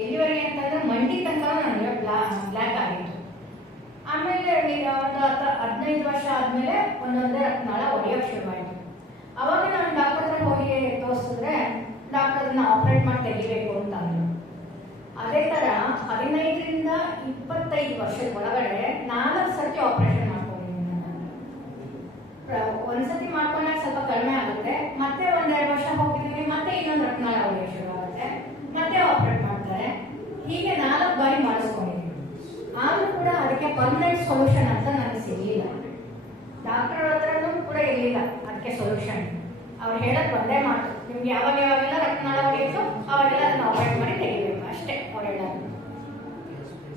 ಎಲ್ಲಿವರೆಗೆ ಅಂತಂದ್ರೆ ಮಂಡಿ ತನಕ ನನಗೆ ಬ್ಲ್ಯಾಕ್ ಆಗಿತ್ತು. ಆಮೇಲೆ ಒಂದು 15 ವರ್ಷ ಆದಮೇಲೆ ಒಂದೊಂದೇ ರಕ್ತನಾಳ ಒಡೆಯೋಕ್ಕೆ ಶುರುವಾಯಿತು. ಅವಾಗ ನಾನು ಡಾಕ್ಟರ್ ಹತ್ರ ಹೋಗಿ ತೋರಿಸಿದ್ರೆ ಡಾಕ್ಟರ್ ಅದನ್ನ ಆಪರೇಟ್ ಮಾಡಿ ತೆಗಿಬೇಕು ಅಂತ ಅಂದರು. ಅದೇ ಥರ 15ರಿಂದ 25 ವರ್ಷದ ಒಳಗಡೆ 4 ಸರ್ತಿ ಆಪರೇಷನ್ ಮಾಡ್ಕೊಂಡಿದ್ದೀನಿ ನಾನು. ಒಂದ್ಸತಿ ಮಾಡ್ಕೊಂಡಾಗ ಸ್ವಲ್ಪ ಕಡಿಮೆ ಆಗುತ್ತೆ, ಮತ್ತೆ 1-2 ವರ್ಷ ಹೋಗಿದ್ದೀನಿ, ಮತ್ತೆ ಇನ್ನೊಂದು ರಕ್ತನಾಳ ಒಡೆಯೋಕ್ಕೆ ಶುರು ಆಗುತ್ತೆ, ಮತ್ತೆ ಆಪರೇಟ್ ಮಾಡ್ತಾರೆ. ಹೀಗೆ 4 ಬಾರಿ ಮಾಡಿಸ್ಕೊಂಡಿದ್ದೀನಿ. ಆದರೂ ಕೂಡ ಅದಕ್ಕೆ ಪರ್ಮನೆಂಟ್ ಸೊಲ್ಯೂಷನ್ ಅಂತ ನನಗೆ ಸಿಗಲಿಲ್ಲ. ಡಾಕ್ಟರ್ ಹತ್ರನೂ ಕೂಡ ಇರಲಿಲ್ಲ ಅದಕ್ಕೆ ಸೊಲ್ಯೂಷನ್. ಅವ್ರು ಹೇಳೋದು ಒಂದೇ ಮಾತು, ನಿಮ್ಗೆ ಯಾವಾಗೆಲ್ಲ ರಕ್ತನಾಳ ಹೊಡೆಯಿತು ಅವಾಗೆಲ್ಲ ಅದನ್ನ ಆಪರೇಟ್ ಮಾಡಿ ತೆಗಿಬೇಕು ಅಷ್ಟೇ ಅವ್ರು ಹೇಳೋದು.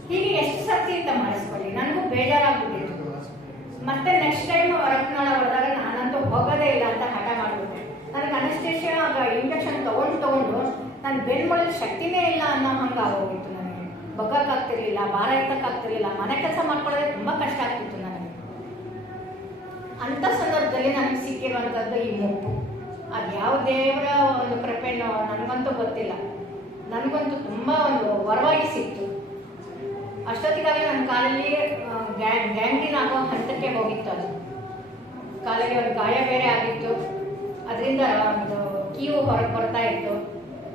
ಹೀಗೆ ಎಷ್ಟು ಸರ್ತಿ ಅಂತ ಮಾಡಿಸ್ಕೊಳ್ಳಿ, ನನಗೂ ಬೇಜಾರಾಗ್ಬಿಟ್ಟಿತ್ತು. ಮತ್ತೆ ನೆಕ್ಸ್ಟ್ ಟೈಮ್ ರಕ್ತನಾಳ ಹೊಡೆದಾಗ ನಾನಂತೂ ಹೋಗೋದೇ ಇಲ್ಲ ಅಂತ ಹಠ ಮಾಡಿಬಿಟ್ಟೆ. ನನಗೆ ಅನಸ್ತೇಷಿಯಾ ಇಂಜೆಕ್ಷನ್ ತಗೊಂಡು ನನ್ನ ಬೆನ್ನುಗಳಲ್ಲಿ ಶಕ್ತಿನೇ ಇಲ್ಲ ಅನ್ನೋ ಹಂಗೆ ಆಗೋಗಿತ್ತು. ನನಗೆ ಬಗ್ಗಕ್ಕಾಗ್ತಿರ್ಲಿಲ್ಲ, ಭಾರ ಎತ್ತಕ್ಕಾಗ್ತಿರ್ಲಿಲ್ಲ, ಮನೆ ಕೆಲಸ ಮಾಡ್ಕೊಳ್ಳೋದೇ ತುಂಬ ಕಷ್ಟ ಆಗ್ತಿತ್ತು ನನಗೆ. ಅಂಥ ಸಂದರ್ಭದಲ್ಲಿ ನನಗೆ ಸಿಕ್ಕಿರುವಂಥದ್ದು ಈ ಮುಪ್ಪು. ಅದು ಯಾವ ದೇವರ ಒಂದು ಕೃಪೆನೋ ನನಗಂತೂ ಗೊತ್ತಿಲ್ಲ, ನನಗಂತೂ ತುಂಬ ಒಂದು ವರವಾಗಿ ಸಿಕ್ತು. ಅಷ್ಟೊತ್ತಿಗಾಗಲೇ ನನ್ನ ಕಾಲಲ್ಲಿ ಗ್ಯಾಂಗ್ರೀನ್ ಆಗೋ ಹಂತಕ್ಕೆ ಹೋಗಿತ್ತು. ಅದು ಕಾಲಲ್ಲಿ ಒಂದು ಗಾಯ ಬೇರೆ ಆಗಿತ್ತು, ಅದರಿಂದ ಒಂದು ಕೀವು ಹೊರಗೆ ಬರ್ತಾ ಇತ್ತು.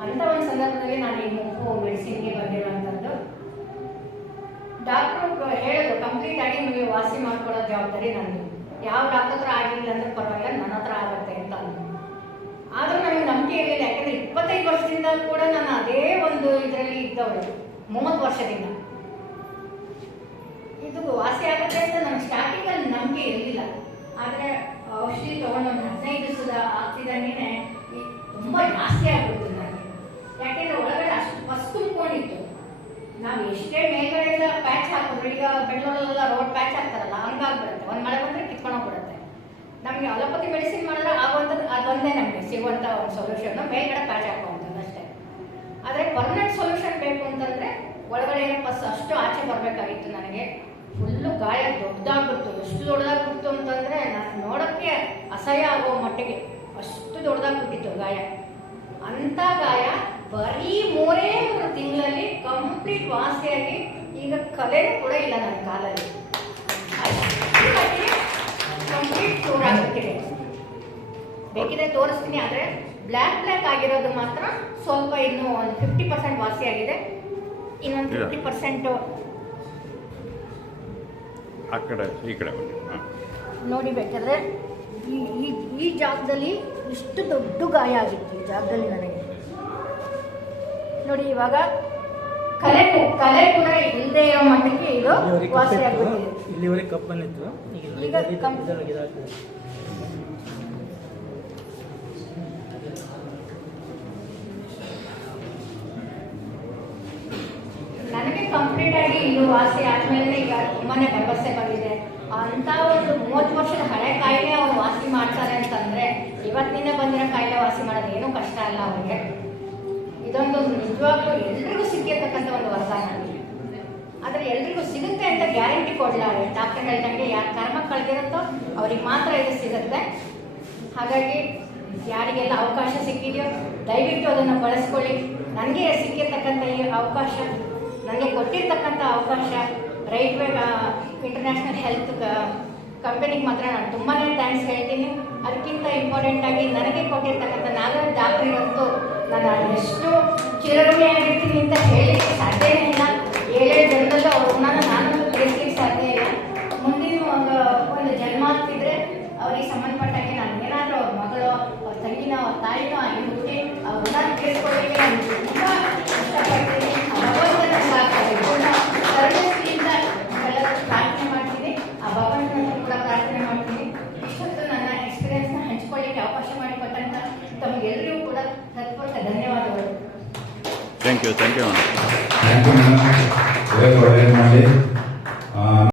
ಅಂಥ ಒಂದು ಸಂದರ್ಭದಲ್ಲಿ ನಾನು ಈ ಮುಪ್ಪು ಮೆಡಿಸಿನ್ಗೆ ಬಂದಿರುವಂಥದ್ದು. ಡಾಕ್ಟ್ರು ಹೇಳೋದು ಕಂಪ್ಲೀಟ್ ಆಗಿ ನೀವು ವಾಸಿ ಮಾಡ್ಕೊಳ್ಳೋ ಜವಾಬ್ದಾರಿ ನಂದು, ಯಾವ ಡಾಕ್ಟರ್ ಹತ್ರ ಆಗಿಲ್ಲ ಅಂದ್ರೆ ಪರವಾಗಿಲ್ಲ, ನನ್ನ ಹತ್ರ ಆಗುತ್ತೆ ಅಂತ ಅಂದರು. ಆದರೂ ನನಗೆ ನಂಬಿಕೆ ಇರಲಿಲ್ಲ, ಯಾಕಂದರೆ 25 ವರ್ಷದಿಂದ ಕೂಡ ನಾನು ಅದೇ ಒಂದು ಇದರಲ್ಲಿ ಇದ್ದವಳು. 30 ವರ್ಷದಿಂದ ಇದು ವಾಸಿ ಆಗುತ್ತೆ ಅಂತ ನನಗೆ ಸ್ಟಾರ್ಟಿಂಗಲ್ಲಿ ನಂಬಿಕೆ ಇರಲಿಲ್ಲ. ಆದರೆ ಔಷಧಿ ತೊಗೊಂಡು ಒಂದು 15 ದಿವಸದ ಆಗ್ತಿದ್ದಂಗೆ ತುಂಬ ಜಾಸ್ತಿ ಆಗ್ಬಿಡ್ತು ನನಗೆ. ಯಾಕೆಂದರೆ ಒಳಗಡೆ ಅಷ್ಟು ಫಸ್ಟ್ ತುಂಬಿಕೊಂಡಿತ್ತು. ನಾವು ಎಷ್ಟೇ ಮೇಲ್ಗಡೆಯಿಂದ ಪ್ಯಾಚ್ ಹಾಕಿದ್ರು, ಈಗ ಬೆಂಗಳೂರಲ್ಲೆಲ್ಲ ರೋಡ್ ಪ್ಯಾಚ್ ಹಾಕ್ತಾರಲ್ಲ ಹಂಗಾಗ್ಬಿಡುತ್ತೆ. ಒಂದು ಮಳೆ ಬಂದರೆ ಕಿತ್ಕೊಂಡೋಗ್ಬಿಡುತ್ತೆ. ನಮಗೆ ಅಲೋಪತಿ ಮೆಡಿಸಿನ್ ಮಾಡಿದ್ರೆ ಆಗುವಂಥದ್ದು ಅದೊಂದೇ ನಮಗೆ ಸಿಗುವಂಥ ಒಂದು ಸೊಲ್ಯೂಷನ್, ಮೇಲ್ಗಡೆ ಪ್ಯಾಚ್ ಹಾಕುವಂಥದ್ದು ಅಷ್ಟೇ. ಆದರೆ ಪರ್ಮನೆಂಟ್ ಸೊಲ್ಯೂಷನ್ ಬೇಕು ಅಂತಂದರೆ ಒಳಗಡೆ ಏನೋ ಫಸ್ಟ್ ಅಷ್ಟು ಆಚೆ ಬರಬೇಕಾಗಿತ್ತು. ನನಗೆ ಫುಲ್ಲು ಗಾಯ ದೊಡ್ಡದಾಗ್ಬಿಡ್ತು. ಎಷ್ಟು ದೊಡ್ಡದಾಗ್ಬಿಡ್ತು ಅಂತಂದರೆ ನಾನು ನೋಡೋಕ್ಕೆ ಅಸಹ್ಯ ಆಗೋ ಮಟ್ಟಿಗೆ ಅಷ್ಟು ದೊಡ್ಡದಾಗ್ಬಿಟ್ಟಿತ್ತು ಗಾಯ. ಅಂಥ ಗಾಯ ಬರೀ 3 ತಿಂಗಳಲ್ಲಿ ಕಂಪ್ಲೀಟ್ ವಾಸಿಯಾಗಿ ಈಗ ಕಲೆನೂ ಕೂಡ ಇಲ್ಲ ನನ್ನ ಕಾಲಲ್ಲಿ. ಕಂಪ್ಲೀಟ್ ಕ್ಯೂರ್ ಆಗಿಬಿಟ್ಟಿದೆ. ಬೇಕಿದ್ರೆ ತೋರಿಸ್ತೀನಿ. ಆದರೆ ಬ್ಲ್ಯಾಕ್ ಆಗಿರೋದು ಮಾತ್ರ ಸ್ವಲ್ಪ ಇನ್ನೂ ಒಂದು 50% ವಾಸಿಯಾಗಿದೆ. ಇನ್ನೊಂದು 50% ಆ ಕಡೆ ಈ ಕಡೆ ನೋಡಿ. ಬೇಕಾದ್ರೆ ಈ ಜಾಗದಲ್ಲಿ ಇಷ್ಟು ದೊಡ್ಡ ಗಾಯ ಆಗಿತ್ತು. ಈ ಜಾಗದಲ್ಲಿ ನನಗೆ ನೋಡಿ, ಇವಾಗ ಕಲೆ ಕೂಡ ಇಲ್ಲದೆ ಇರೋ ಮಟ್ಟಿಗೆ ಇದು ವಾಸಿ ಆಗ್ಬಿಟ್ಟಿದೆ. ಇಲ್ಲಿವರೆಗೆ ಕಪ್ಪನ್ನಿತ್ತು, ಈಗ ನನಗೆ ಕಂಪ್ಲೀಟ್ ಆಗಿ ಇದು ವಾಸಿ ಆದ್ಮೇಲೆ ಈಗ ತುಂಬಾನೇ ಭರವಸೆ ಬಂದಿದೆ. ಅಂತ ಒಂದು 30 ವರ್ಷದ ಹಳೆ ಕಾಯಿಲೆ ಅವ್ರು ವಾಸಿ ಮಾಡ್ತಾರೆ ಅಂತಂದ್ರೆ ಇವತ್ತಿನಿಂದ ಬಂದಿರೋ ಕಾಯಿಲೆ ವಾಸಿ ಮಾಡೋದು ಏನೂ ಕಷ್ಟ ಅಲ್ಲ ಅವ್ರಿಗೆ. ಇದೊಂದು ನಿಜವಾಗ್ಲೂ ಎಲ್ರಿಗೂ ಸಿಕ್ಕಿರ್ತಕ್ಕಂಥ ಒಂದು ವರದಾನ. ಆದರೆ ಎಲ್ರಿಗೂ ಸಿಗುತ್ತೆ ಅಂತ ಗ್ಯಾರಂಟಿ ಕೊಡಲಾರೆ. ಡಾಕ್ಟರ್ ಹೇಳ್ದಂಗೆ ಯಾರು ಕರ್ಮ ಕಳೆದಿರುತ್ತೋ ಅವ್ರಿಗೆ ಮಾತ್ರ ಇದು ಸಿಗುತ್ತೆ. ಹಾಗಾಗಿ ಯಾರಿಗೆಲ್ಲ ಅವಕಾಶ ಸಿಕ್ಕಿದೆಯೋ ದಯವಿಟ್ಟು ಅದನ್ನು ಬಳಸ್ಕೊಳ್ಳಿ. ನನಗೆ ಸಿಕ್ಕಿರ್ತಕ್ಕಂಥ ಈ ಅವಕಾಶ, ನನಗೆ ಕೊಟ್ಟಿರ್ತಕ್ಕಂಥ ಅವಕಾಶ ರೈಲ್ವೆ ಇಂಟರ್ನ್ಯಾಷನಲ್ ಹೆಲ್ತ್ ಕಂಪನಿಗೆ ಮಾತ್ರ ನಾನು ತುಂಬಾ ಥ್ಯಾಂಕ್ಸ್ ಹೇಳ್ತೀನಿ. ಅದಕ್ಕಿಂತ ಇಂಪಾರ್ಟೆಂಟಾಗಿ ನನಗೆ ಕೊಟ್ಟಿರ್ತಕ್ಕಂಥ ನಾಗರಾಜ್ ಡಾಕ್ಟ್ರಿಗಂತೂ ನಾನು ಎಷ್ಟು ಚಿರಋಣಿಯಾಗಿರ್ತೀನಿ ಅಂತ ಹೇಳಲಿಕ್ಕೆ ಸಾಧ್ಯನೇ ಇಲ್ಲ. 7 ಜನರಲ್ಲೂ ಅವ್ರನ್ನ ನಾನು ತಿಳಿಸ್ಲಿಕ್ಕೆ ಸಾಧ್ಯ ಇಲ್ಲ. ಮುಂದಿನ ಒಂದು ಜನ್ಮ ಆಗ್ತಿದ್ರೆ ಅವ್ರಿಗೆ ಸಂಬಂಧಪಟ್ಟಾಗೆ ನಾನು ಏನಾದರೂ ಅವ್ರ ಮಗಳು, ಅವ್ರ ತಂಗಿನ, ಅವ್ರ ತಾಯಿನೋ ಆಗಿ ಹುಟ್ಟಿ ಅವ್ರನ್ನ ತಿಳಿಸ್ಕೊಳ್ಳಿಕ್ಕೆ ನಾನು ತುಂಬ ಇಷ್ಟಪಡ್ತೀನಿ. ಭಗವಂತನ ಸರ್ವಸ್ವಿಯಿಂದ ಎಲ್ಲರೂ ಪ್ರಾರ್ಥನೆ ಮಾಡ್ತೀನಿ. ಆ ಭಗವಂತನ ಕೂಡ ಪ್ರಾರ್ಥನೆ ಮಾಡ್ತೀನಿ. ಇಷ್ಟೊತ್ತು ನನ್ನ ಎಕ್ಸ್ಪೀರಿಯನ್ಸ್ನ ಹಂಚ್ಕೊಳ್ಳಿಕ್ಕೆ ಅವಕಾಶ ಮಾಡಿಕೊಟ್ಟಂತ ತಮಗೆಲ್ಲರಿಗೂ ಕೂಡ ಹೃತ್ಪೂರ್ವಕ ಧನ್ಯವಾದಗಳು. Thank you. Thank you madam. ಒಳ್ಳೆಯದು ಮಾಡಿ.